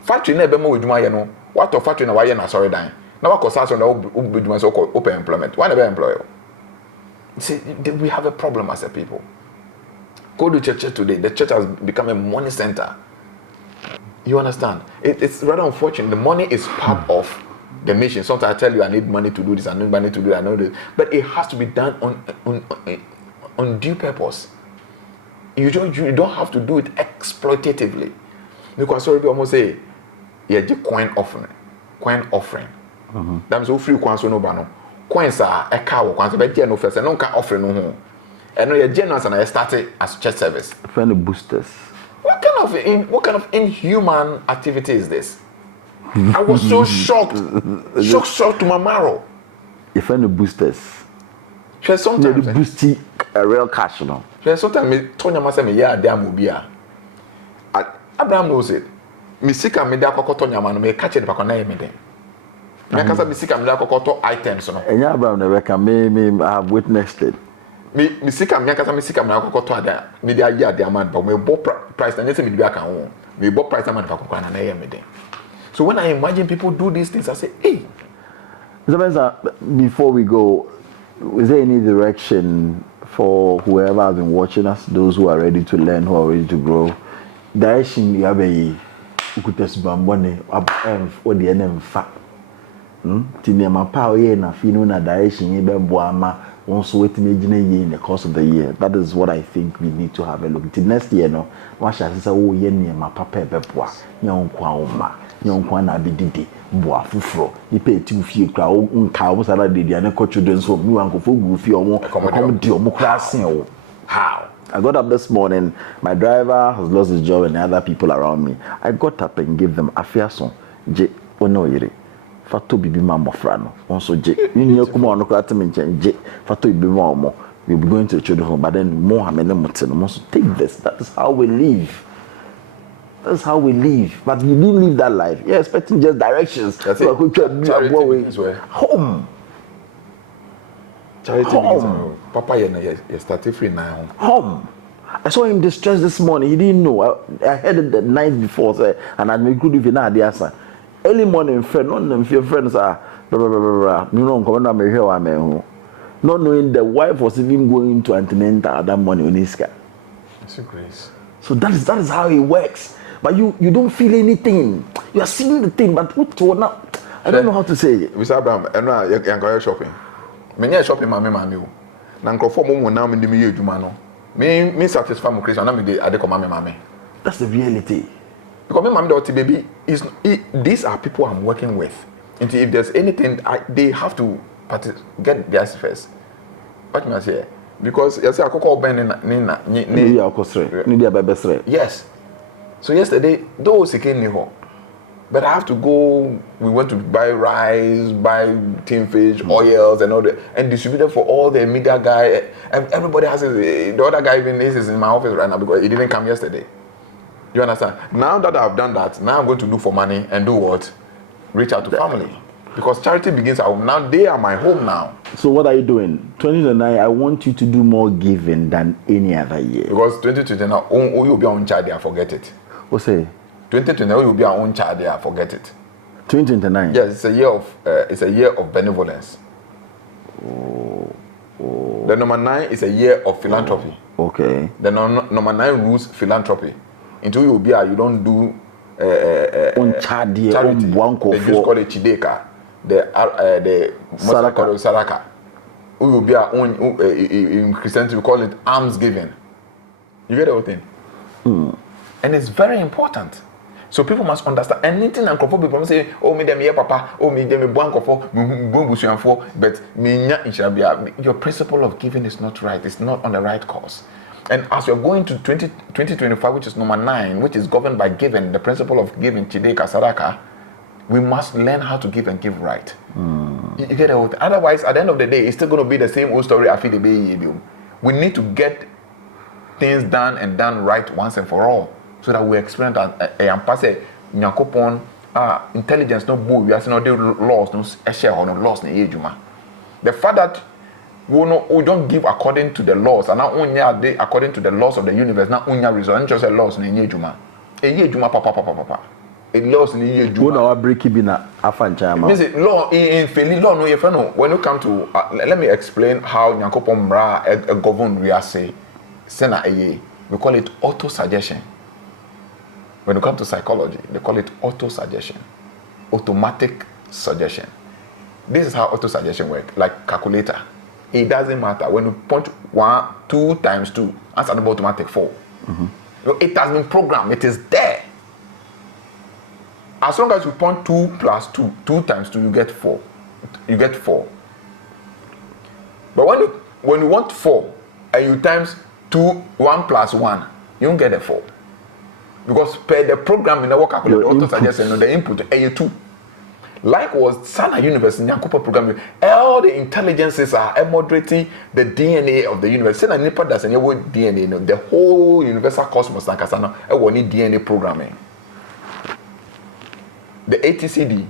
Factory never more with you know. What of factory now? Why na sorry dying? Now what cause us on the open employment? Why never employer? See, we have a problem as a people. Go to church today. The church has become a money center. You understand? It's rather unfortunate. The money is part of the mission. Sometimes I tell you I need money to do this, I need money to do that, I know this. But it has to be done on due purpose. You don't have to do it exploitatively. Because sorry, we almost say, yeah, the coin offering. That means free coins no bano. Coins are a cow, coins, but no first, and no can offer no home. And no, your generous and I started as church service. Friend of boosters. What kind of inhuman activity is this? I was so shocked to my marrow. Your friend of boosters. Sometimes boosty a real cash, no. Sometimes me Tonya must say me yeah damn ubia. Abraham knows it. Me sika me da kokoto nyama no me catch the back on me dem. Me kasa me sika me da kokoto items no. Enya Abraham never can me I have witnessed it. Me sika me kasa me sika me da kokoto ada me dey aya dey amount but me bo price na say me dey aka ho. Me bo price amount back kokoto na me dem. So when I imagine people do these things I say, "Hey, Mr. Mensah, before we go, is there any direction for whoever has been watching us, those who are ready to learn, who are ready to grow? Direction you have a ukutes bambone or the NM fa. Tinema power na fino na direction ye boama once waiting in the course of the year. That is what I think we need to have a look. Till next year, no, what shall I say? Oh, ye near my papa beboa, young kwauma, young kwana bididi, boa fufro. You pay 2 feet crowd, cows are the other children, so you uncle for goofy or more classing. How? I got up this morning. My driver has lost his job and the other people around me. I got up and gave them a fair song. J. Onoire. Fato bibi mama frano. Also J. You come on, look at me and J. Fato bibi mama. We'll be going to the children's home, but then Mohammed and Mutin wants to take this. That is how we live. That's how we live. But you didn't live that life. You're expecting just directions. That's it. Home. Charity home. Papa, you started free now. Home. I saw him distressed this morning. He didn't know. I heard it the night before, and I'd make good if you know the answer. Early morning, friend, none of your friends are blah blah blah blah. You know, come on, here I am. Not knowing the wife was even going to antenatal that morning on Iska. That's a grace. So that is how it works. But you don't feel anything. You are seeing the thing, but what not? I don't know how to say it. Mr. Abraham, and now you can shopping. Many shopping, my mammy. Nanko for moment now in the media, Jumano. Me satisfy my Christian, and I decom my mammy. That's the reality. Because my mommy, daughter, baby, these are people I'm working with. And if there's anything, they have to get theirs first. What may I say? Because you say I call Ben yes. So yesterday, those came here. But I have to go. We went to buy rice, buy tin fish, oils, and all that, and distribute them for all the media guy. And everybody has the other guy even is in my office right now because he didn't come yesterday. You understand? Now that I've done that, now I'm going to look for money and do what? Reach out to family. Because charity begins at home. Now they are my home now. So what are you doing? 2029, I want you to do more giving than any other year. Because 2029, you'll be on charge there, forget it. What's it? 2029, you'll be on own charge there, forget it. 2029? Yes, it's a year of benevolence. The number 9 is a year of philanthropy. Okay. The number 9 rules philanthropy. Until you be you don't do charity. They just call it chideka. The saraka. We will be our own in Christianity we call it alms giving. You get the whole thing? And it's very important. So people must understand anything and people say, oh me dem here papa, oh me dem buanko for, but me your principle of giving is not right. It's not on the right course. And as you're going to 2025, which is number 9, which is governed by giving, the principle of giving, chideka, saraka, We must learn how to give and give right. You get it? Otherwise, at the end of the day, it's still going to be the same old story. I feel the baby. We need to get things done and done right once and for all, so that we experience that. And pass it. Nyakopon, intelligence no boy. We are no laws, no share or no laws in ejuma. The fact that we don't give according to the laws, and now only according to the laws of the universe. Now only result. And just a laws in ejuma. Ejuma, papa. It laws in ejuma. Who know break bina afancha ma. Means it law in failing law no you know. When you come to let me explain how Nyakopon mra a govern we are say. Sena eye. We call it auto-suggestion. When you come to psychology, they call it auto-suggestion. Automatic suggestion. This is how auto-suggestion works, like calculator. It doesn't matter. When you punch 1, 2 times 2, answer number automatic 4. It has been programmed. It is there. As long as you punch 2 plus 2, 2 times 2, you get 4. You get 4. But when you want 4, and you times 2, 1 plus 1, you don't get a 4. Because per the program in the work calculator, auto-suggestion, the input, A2. Like was Sana Universe in Nyankopa program, all the intelligences are moderating the DNA of the universe. Sana nipa does any word DNA, no, the whole universal cosmos, like Sana, we need DNA programming. The ATCD,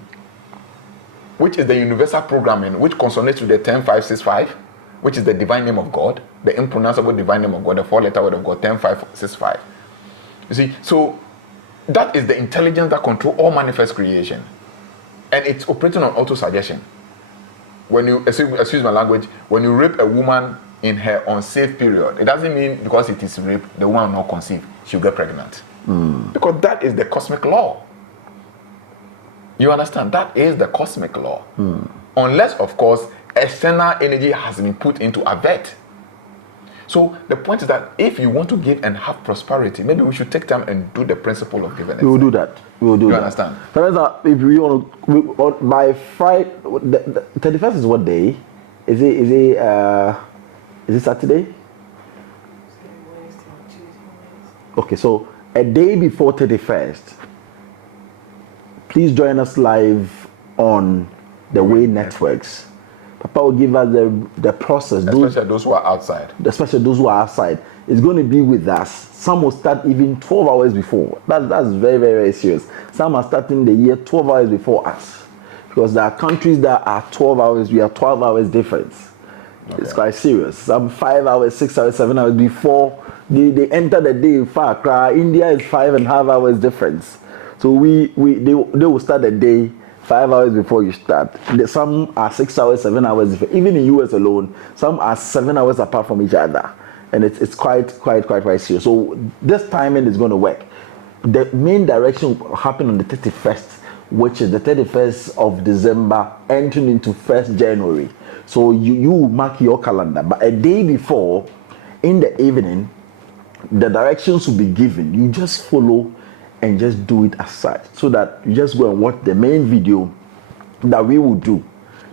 which is the universal programming, which consonants with the 10565, which is the divine name of God, the impronounceable divine name of God, the 4-letter word of God, 10565. You see, so that is the intelligence that controls all manifest creation. And it's operating on auto-suggestion. When you, excuse my language, when you rape a woman in her unsafe period, it doesn't mean because it is rape, the woman will not conceive, she'll get pregnant. Because that is the cosmic law. You understand? That is the cosmic law. Unless, of course, external energy has been put into avert. So the point is that if you want to give and have prosperity, maybe we should take time and do the principle of giving. We will do that. We will do that. You understand? Teresa, if we want to, by Friday, the 31st is what day? Is it Saturday? Okay, so a day before 31st, please join us live on the Way Networks. Papa will give us the process. Especially those who are outside. Especially those who are outside. It's going to be with us. Some will start even 12 hours before. That's very, very, very serious. Some are starting the year 12 hours before us. Because there are countries that are 12 hours, we are 12 hours difference. Okay. It's quite serious. Some 5 hours, 6 hours, 7 hours before they enter the day in far cry. India is 5.5 hours difference. So they will start the day 5 hours before you start. Some are 6 hours, 7 hours different. Even in US alone, some are 7 hours apart from each other. And it's quite serious. So this timing is going to work. The main direction will happen on the 31st, which is the 31st of December, entering into 1st January. So you mark your calendar. But a day before, in the evening, the directions will be given. You just follow and just do it as such, so that you just go and watch the main video that we will do.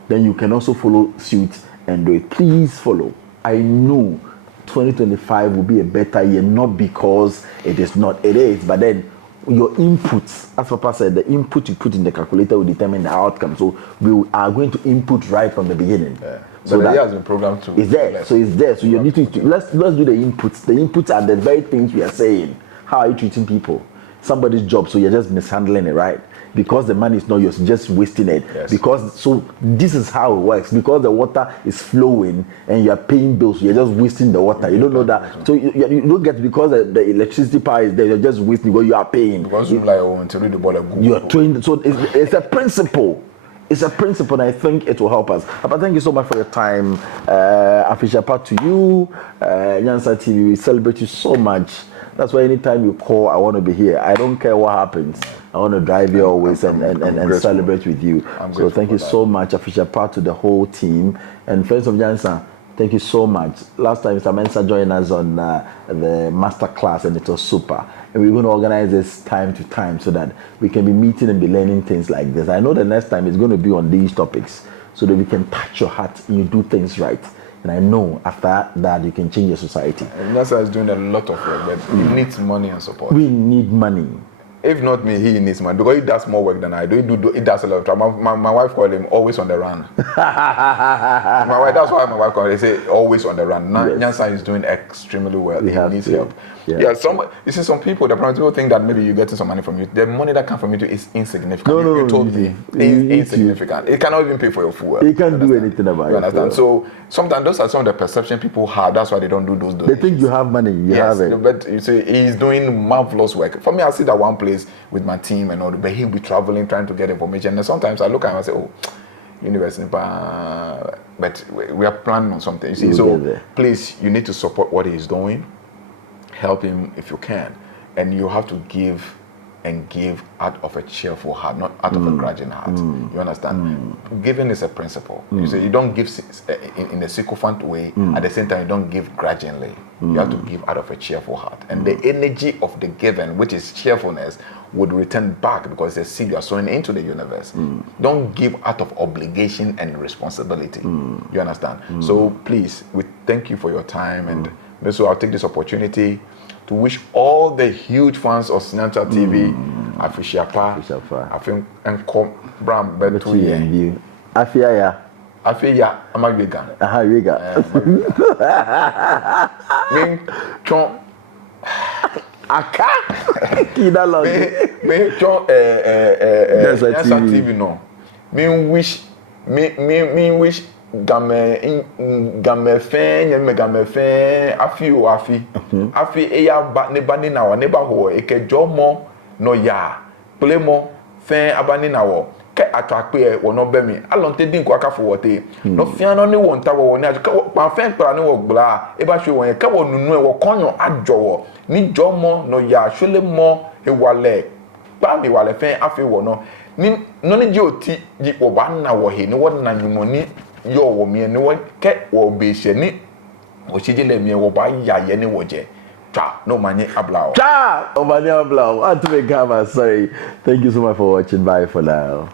Then you can also follow suit and do it. Please follow. I know 2025 will be a better year, not because it is not, it is, but then your inputs, as Papa said, the input you put in the calculator will determine the outcome. So we are going to input right from the beginning. Yeah. So the that year has been programmed too. It's there. So it's there. So you need to let's do the inputs. The inputs are the very things we are saying. How are you treating people? Somebody's job, so you're just mishandling it, right? Because the money is not yours, you're just wasting it. Yes. Because so this is how it works. Because the water is flowing and you're paying bills, you're just wasting the water. You don't know that. So you don't get, because the electricity power is there, you're just wasting what you are paying. Because you like to read the ball. You are trained. So it's a principle. It's a principle, and I think it will help us. But thank you so much for your time. Official part to you, Nyansa TV. We celebrate you so much. That's why anytime you call, I want to be here. I don't care what happens. I want to drive you always and celebrate with you. So thank you so much, Official part to the whole team. And friends of Nyansa, thank you so much. Last time, Mr. Mensah joined us on the master class, and it was super. And we're going to organize this time to time so that we can be meeting and be learning things like this. I know the next time is going to be on these topics so that we can touch your heart and you do things right. And I know after that you can change your society. And Nyansa is doing a lot of work, but it needs money and support. We need money. If not me, he needs money because he does more work than I do. He does a lot of time. My wife called him always on the run. My wife, that's why my wife called him. They say always on the run. Nyansa is doing extremely well. He needs help. Yeah. You see, some people think that maybe you're getting some money from you. The money that comes from you is insignificant. No, you told me insignificant. It cannot even pay for your food. He can't do anything about it. You understand? So sometimes those are some of the perception people have. That's why they don't do those donations. They think you have money. You have it. But you see, he's doing marvelous work. For me, I see that one place with my team and all, but he'll be traveling, trying to get information. And sometimes I look at him and say, oh, university, but we are planning on something. You see, so please, you need to support what he's doing. Help him if you can. And you have to give out of a cheerful heart, not out of a grudging heart. You understand? Giving is a principle. You say you don't give in a sycophant way. At the same time, you don't give grudgingly. You have to give out of a cheerful heart. And the energy of the given, which is cheerfulness, would return back because the seed you are sowing into the universe. Don't give out of obligation and responsibility. You understand? So please, we thank you for your time. And so I'll take this opportunity to wish all the huge fans of Nyansa TV, Afishiapa, Afim and Bram Betu. Afia, Amagwiga. Ming Chon Aka Kida Lord. Me Chon Nyansa TV no. Me wish game fe afi eya ne bani na wo ne ba ho ekejo mo no ya ple mo fe abani na wo ke atwape e wo no be mi alonte din ko akafo wote no fia no ne wo nta wo ne pa fe kra ne wo gbla e ba hwe won ke wo nunu e wo konyo adwowo ni jomo no ya hwele mo e wale pa mi wale fe afi wo no ni no ne ji oti ji wo ba na wo he ne wo na nyumoni yo wo mi ne wo ke wo be hye ni wo chije le mi wo ba ya ye ne wo je twa no manye ablao twa o manye ablao antu me gama sorry. Thank you so much for watching. Bye for now.